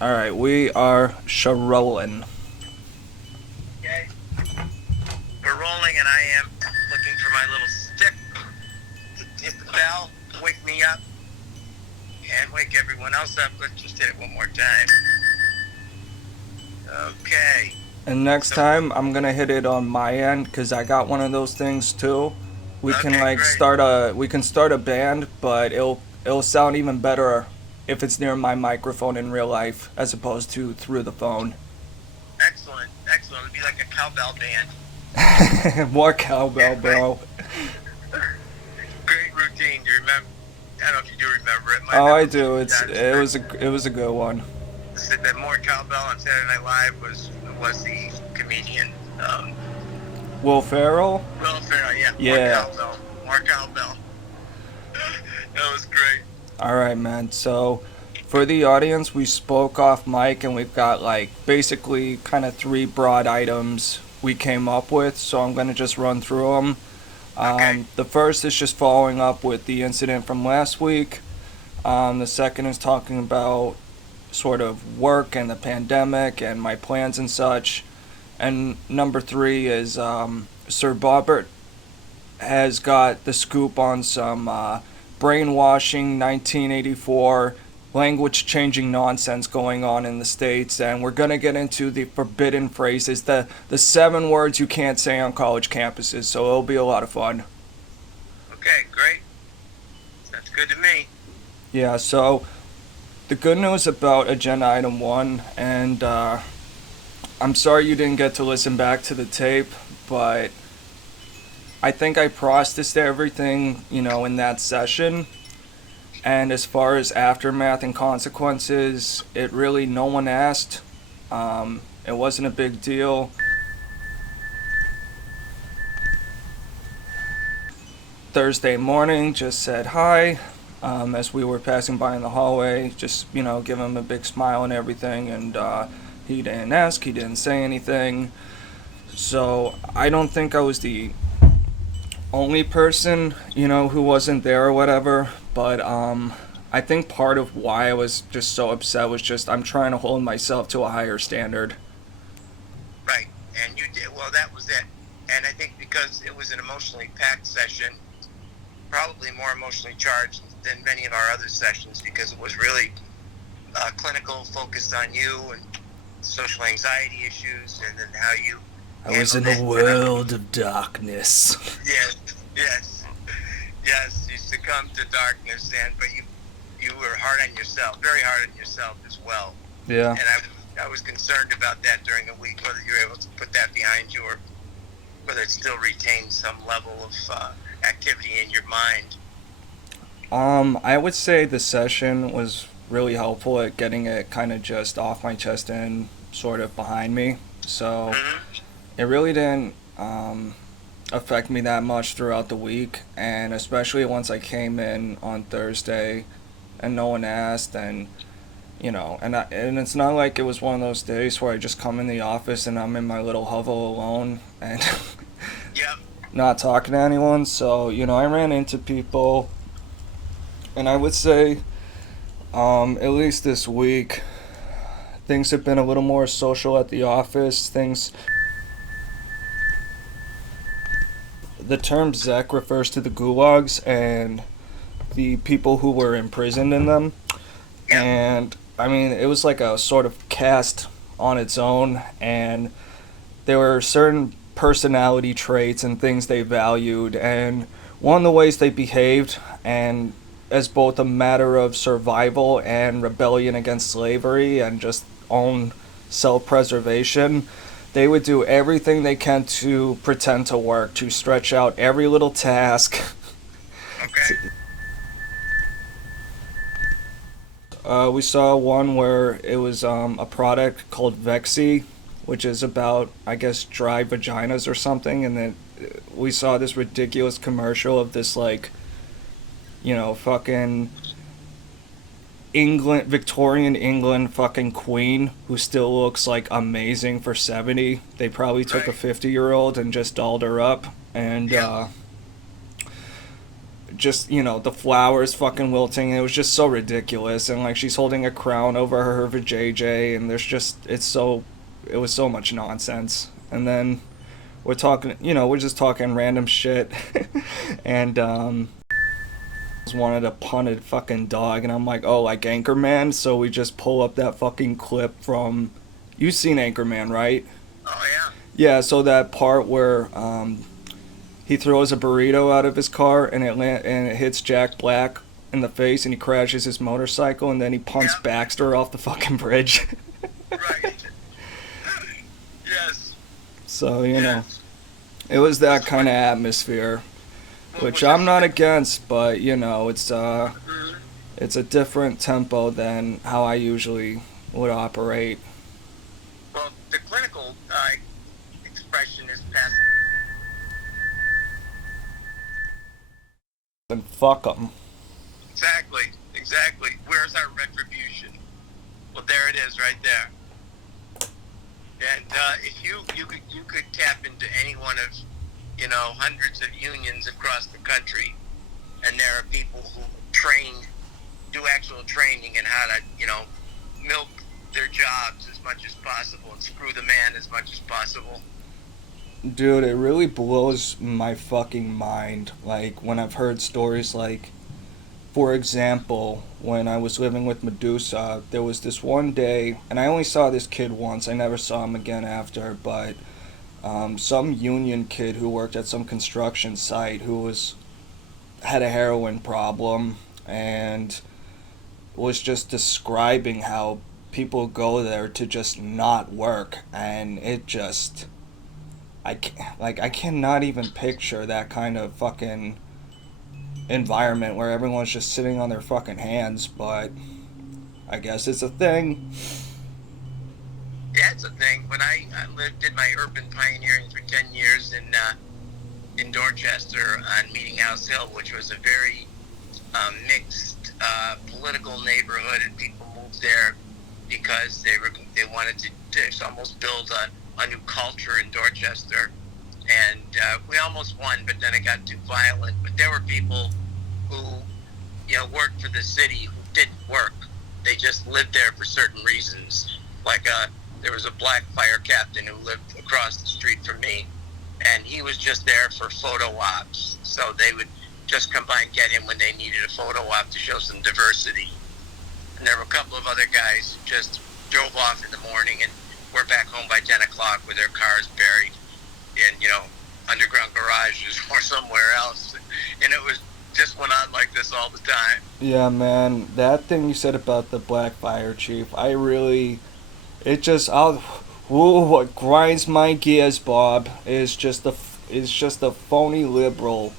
All right, we are rolling. Okay, we're rolling, and I am looking for my little stick to hit the bell, wake me up, and wake everyone else up. Let's just hit it one more time. Okay. And next So, time I'm gonna hit it on my end because I got one of those things too. We can okay, like great. start a band, but it'll sound even better if it's near my microphone in real life as opposed to through the phone. Excellent, excellent. It'll be like a cowbell band. More cowbell, Yeah, right. bro. Great routine. Do you remember? I don't know if you do remember it. My Oh, I memory do. sometimes It was a good one. said that more cowbell on Saturday Night Live was the comedian. Will Ferrell? Will Ferrell, yeah. More Yeah. cowbell. More cowbell. That was great. All right, man. So, for the audience, we spoke off mic and we've got like basically kind of three broad items we came up with. So, I'm going to just run through them. Okay. The first is just following up with the incident from last week. The second is talking about sort of work and the pandemic and my plans and such. And number three is Sir Bobbert has got the scoop on some brainwashing 1984 language changing nonsense going on in the States. And we're going to get into the forbidden phrases, the 7 words you can't say on college campuses. So it'll be a lot of fun. Okay, great. That's good to me. Yeah, so the good news about agenda item one, and I'm sorry you didn't get to listen back to the tape, but I think I processed everything, in that session. And as far as aftermath and consequences, it really no one asked. It wasn't a big deal. Thursday morning, just said hi as we were passing by in the hallway. Just give him a big smile and everything. And he didn't ask, he didn't say anything. So I don't think I was the only person, who wasn't there or whatever. But I think part of why I was just so upset was just I'm trying to hold myself to a higher standard. Right. And you did. Well, that was it. And I think because it was an emotionally packed session, probably more emotionally charged than many of our other sessions because it was really clinical, focused on you and social anxiety issues and then how you I was in handled a it. world of darkness. Yes, yes, yes. You succumbed to darkness, but you were hard on yourself, very hard on yourself as well. Yeah. And I was concerned about that during the week, whether you were able to put that behind you or whether it still retains some level of activity in your mind. I would say the session was really helpful at getting it kind of just off my chest and sort of behind me. So Mm-hmm. it really didn't affect me that much throughout the week, and especially once I came in on Thursday and no one asked, and and it's not like it was one of those days where I just come in the office and I'm in my little hovel alone and Yep. not talking to anyone. So I ran into people, and I would say at least this week things have been a little more social at the office. The term Zek refers to the gulags and the people who were imprisoned in them. Yep. And I mean, it was like a sort of caste on its own, and there were certain personality traits and things they valued, and one of the ways they behaved, and as both a matter of survival and rebellion against slavery and just own self-preservation, they would do everything they can to pretend to work, to stretch out every little task. Okay. We saw one where it was a product called Vexxy, which is about, I guess, dry vaginas or something, and then we saw this ridiculous commercial of this, like, fucking Victorian England fucking queen who still looks like amazing for 70. They probably took a Right. 50-year-old and just dolled her up, and Yeah. just, you know, the flowers fucking wilting. It was just so ridiculous. And, like, she's holding a crown over her vajayjay, and it was so much nonsense. And then we're talking, you know, we're just talking random shit. And, wanted to punt a fucking dog, and I'm like, oh, like Anchorman? So we just pull up that fucking clip from, you've seen Anchorman, right? Oh, yeah. Yeah, so that part where, he throws a burrito out of his car and it hits Jack Black in the face and he crashes his motorcycle and then he punts Baxter off the fucking bridge. Right. Yes. So, you know, it was that kind of atmosphere, which I'm not against, but, you know, it's a different tempo than how I usually would operate. Well, the clinical expression is past. And fuck them. Exactly. Where's our retribution? Well, there it is, right there. And if you could tap into any one of, you know, hundreds of unions across the country, and there are people who do actual training in how to, you know, milk their jobs as much as possible and screw the man as much as possible. Dude, it really blows my fucking mind, like, when I've heard stories like, for example, when I was living with Medusa, there was this one day, and I only saw this kid once, I never saw him again after, but some union kid who worked at some construction site who had a heroin problem and was just describing how people go there to just not work, and it just... I cannot even picture that kind of fucking environment where everyone's just sitting on their fucking hands, but I guess it's a thing. Yeah, it's a thing. When I did my urban pioneering for 10 years in Dorchester on Meeting House Hill, which was a very mixed political neighborhood, and people moved there because they wanted to almost build a new culture in Dorchester, and we almost won, but then it got too violent. But there were people who, you know, worked for the city who didn't work. They just lived there for certain reasons. Like there was a black fire captain who lived across the street from me, and he was just there for photo ops. So they would just come by and get him when they needed a photo op to show some diversity. And there were a couple of other guys who just drove off in the morning and were back home by 10 o'clock with their cars buried in, you know, underground garages or somewhere else. And it was just went on like this all the time. Yeah, man, that thing you said about the black fire chief, what grinds my gears, Bob, is just the phony liberal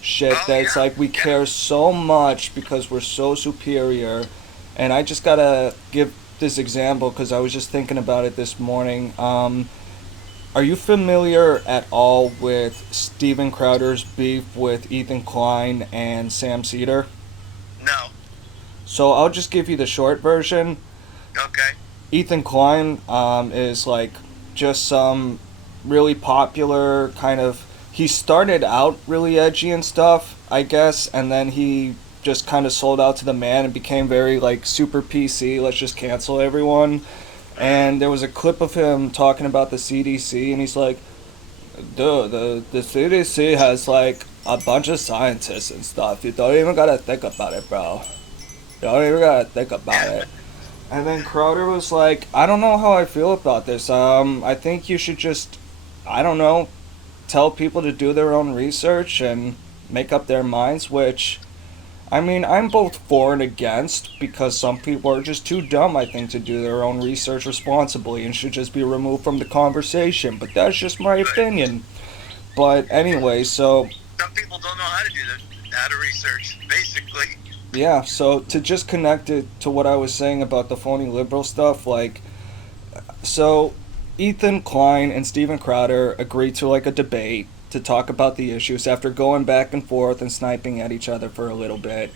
shit that's like we care so much because we're so superior. And I just gotta give this example because I was just thinking about it this morning. Are you familiar at all with Steven Crowder's beef with Ethan Klein and Sam Cedar? No. So I'll just give you the short version. Okay. Ethan Klein is like just some really popular kind of... He started out really edgy and stuff, I guess, and then he just kind of sold out to the man and became very like super PC, let's just cancel everyone. And there was a clip of him talking about the CDC, and he's like, dude, the CDC has like a bunch of scientists and stuff. You don't even gotta think about it, bro. You don't even gotta think about it. And then Crowder was like, I don't know how I feel about this. I think you should just, I don't know, tell people to do their own research and make up their minds, which... I mean, I'm both for and against, because some people are just too dumb, I think, to do their own research responsibly and should just be removed from the conversation. But that's just my opinion. But anyway, so... Some people don't know how to research, basically. Yeah, so to just connect it to what I was saying about the phony liberal stuff, like... So, Ethan Klein and Steven Crowder agreed to, like, a debate to talk about the issues after going back and forth and sniping at each other for a little bit.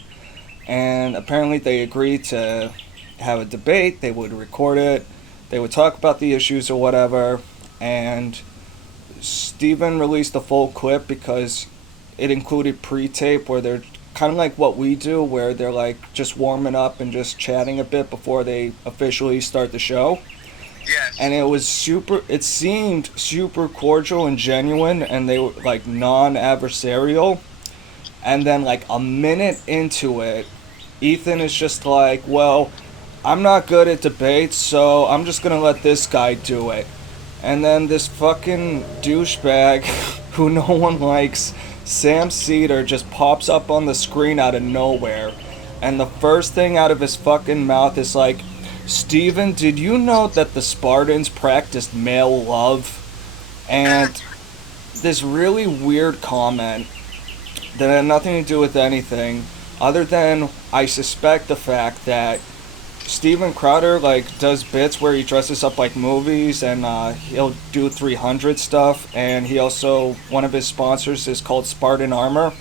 And apparently they agreed to have a debate, they would record it, they would talk about the issues or whatever, and Steven released the full clip because it included pre-tape where they're kind of like what we do, where they're like just warming up and just chatting a bit before they officially start the show. Yes. And it seemed super cordial and genuine, and they were like non-adversarial. And then like a minute into it, Ethan is just like, well, I'm not good at debates, so I'm just gonna let this guy do it. And then this fucking douchebag, who no one likes, Sam Cedar, just pops up on the screen out of nowhere. And the first thing out of his fucking mouth is like, Steven, did you know that the Spartans practiced male love? And this really weird comment that had nothing to do with anything, other than I suspect the fact that Steven Crowder like does bits where he dresses up like movies, and he'll do 300 stuff, and he also, one of his sponsors is called Spartan Armor.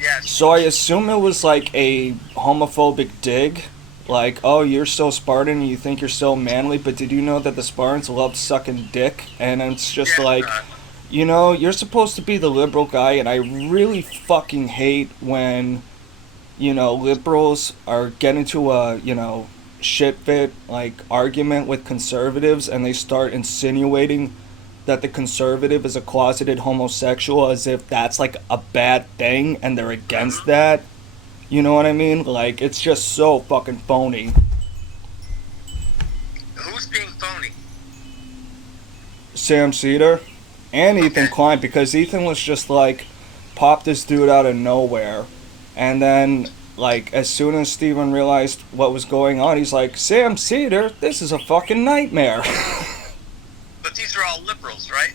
Yes. So I assume it was like a homophobic dig, like, oh, you're so Spartan and you think you're so manly, but did you know that the Spartans loved sucking dick? And it's just like, you know, you're supposed to be the liberal guy, and I really fucking hate when, you know, liberals are getting into a, you know, shit fit, like, argument with conservatives, and they start insinuating that the conservative is a closeted homosexual as if that's, like, a bad thing, and they're against that. You know what I mean? Like, it's just so fucking phony. Who's being phony? Sam Cedar and Ethan Klein, because Ethan was just like, popped this dude out of nowhere. And then, like, as soon as Steven realized what was going on, he's like, Sam Cedar, this is a fucking nightmare. But these are all liberals, right?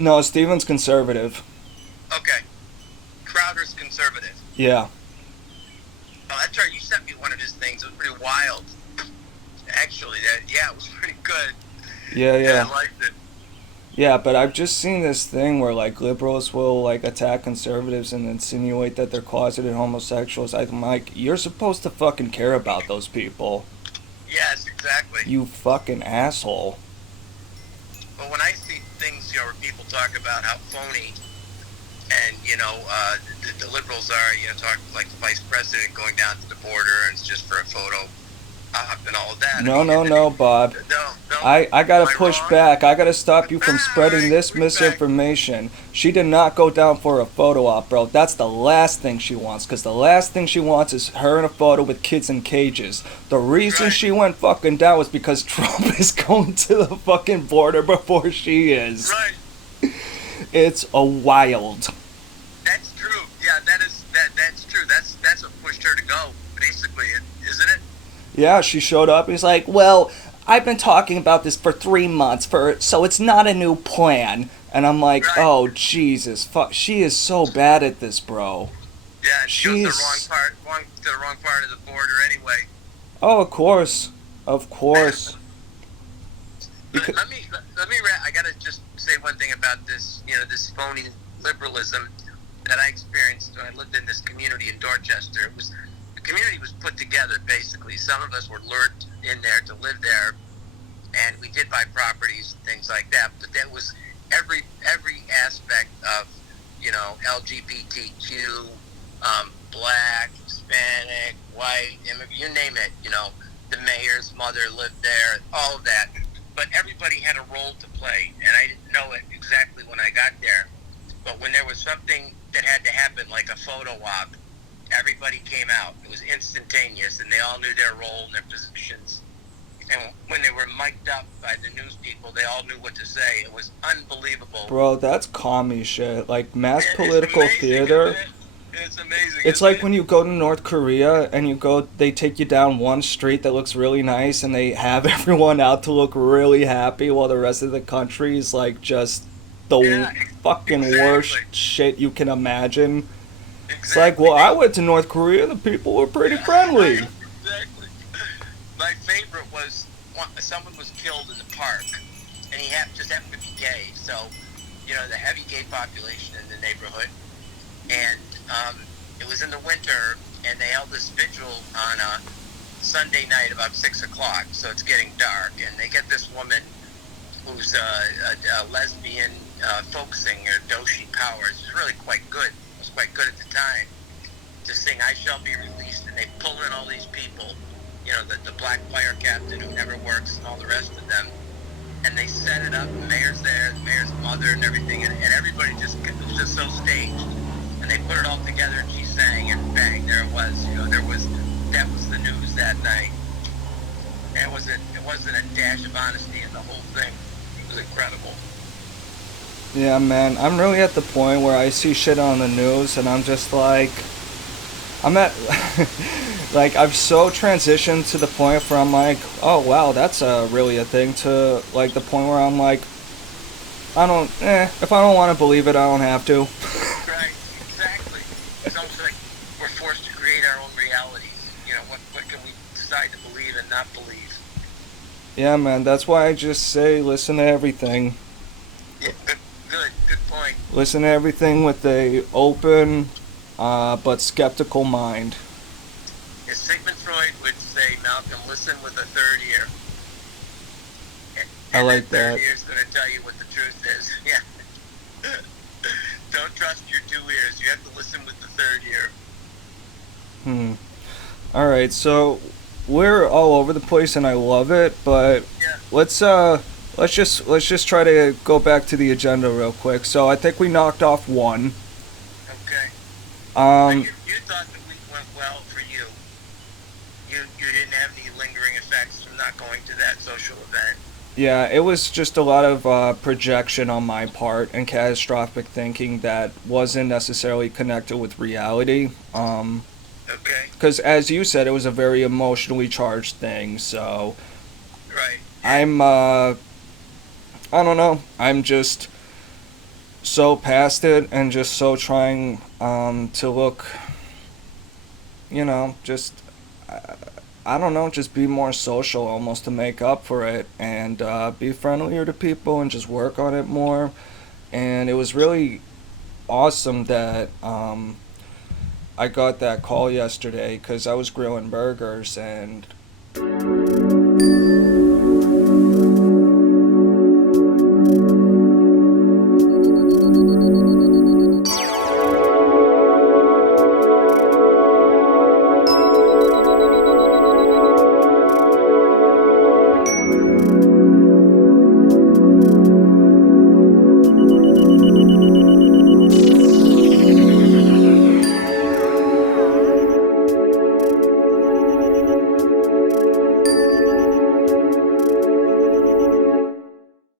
No, Steven's conservative. Okay. Crowder's conservative. Yeah. Oh, that's right. You sent me one of his things. It was pretty wild. Actually, it was pretty good. Yeah. Yeah, I liked it. Yeah, but I've just seen this thing where, like, liberals will, like, attack conservatives and insinuate that they're closeted homosexuals. I'm like, you're supposed to fucking care about those people. Yes, exactly. You fucking asshole. But when I see things, you know, where people talk about how phony and, you know, the liberals are, you know, talk like the vice president going down to the border and it's just for a photo op and all of that. No, Bob. No. I gotta push back. I gotta stop you from spreading this misinformation. She did not go down for a photo op, bro. That's the last thing she wants, because the last thing she wants is her in a photo with kids in cages. The reason she went fucking down was because Trump is going to the fucking border before she is. Right. It's a wild. That's true. Yeah, that's true. That's what pushed her to go, basically, isn't it? Yeah, she showed up and he's like, well, I've been talking about this for 3 months, so it's not a new plan. And I'm like, oh, Jesus, fuck, she is so bad at this, bro. Yeah, she was the wrong part of the border anyway. Oh, of course. Let me, I gotta just say one thing about this, you know, this phony liberalism that I experienced when I lived in this community in Dorchester. The community was put together, basically. Some of us were lured in there to live there, and we did buy properties and things like that, but that was every aspect of, you know, LGBTQ, black, Hispanic, white, immigrant, you name it, you know, the mayor's mother lived there, all of that. But everybody had a role to play, and I didn't know it exactly when I got there. But when there was something that had to happen, like a photo op, everybody came out. It was instantaneous, and they all knew their role and their positions. And when they were mic'd up by the news people, they all knew what to say. It was unbelievable. Bro, that's commie shit. Like, mass political theater. It's amazing. It's like when you go to North Korea and they take you down one street that looks really nice and they have everyone out to look really happy while the rest of the country is like just the fucking worst shit you can imagine. Exactly. It's like, well, I went to North Korea, the people were pretty friendly. Exactly. My favorite was someone was killed in the park, and he just happened to be gay. So, you know, the heavy gay population in the neighborhood, and it was in the winter, and they held this vigil on a Sunday night about 6 o'clock. So it's getting dark, and they get this woman who's a lesbian, folk singer, Doshi Powers, who's really quite good. Was quite good at the time to sing "I Shall Be Released," and they pull in all these people, the black fire captain who never works and all the rest of them, and they set it up. The mayor's there, the mayor's mother, and everything, and everybody it was just so staged. And they put it all together, and she sang, and bang, there it was. That was the news that night. And it wasn't a dash of honesty in the whole thing. It was incredible. Yeah, man, I'm really at the point where I see shit on the news and I'm just like, I'm at, like, I've so transitioned to the point where I'm like, oh wow, that's really a thing, to like the point where I'm like, if I don't want to believe it, I don't have to. Right, exactly. It's almost like we're forced to create our own realities. What can we decide to believe and not believe? Yeah, man, that's why I just say listen to everything. Yeah, good point. Listen to everything with a open but skeptical mind. As Sigmund Freud would say, Malcolm, listen with a third ear. I And like that that. third ear is going to tell you what the truth is. Yeah. Don't trust your two ears. You have to listen with the third ear. All right, so we're all over the place and I love it, but Yeah. let's just try to go back to the agenda real quick. So I think we knocked off one. Okay. So Um, you thought the week went well for you. You didn't have any lingering effects from not going to that social event. yeah, it was just a lot of projection on my part and catastrophic thinking that wasn't necessarily connected with reality. Okay. Because as you said, it was a very emotionally charged thing. So Right. I don't know. I'm just so past it and just so trying to look, just I don't know, just be more social almost to make up for it and be friendlier to people and just work on it more. And it was really awesome that I got that call yesterday because I was grilling burgers and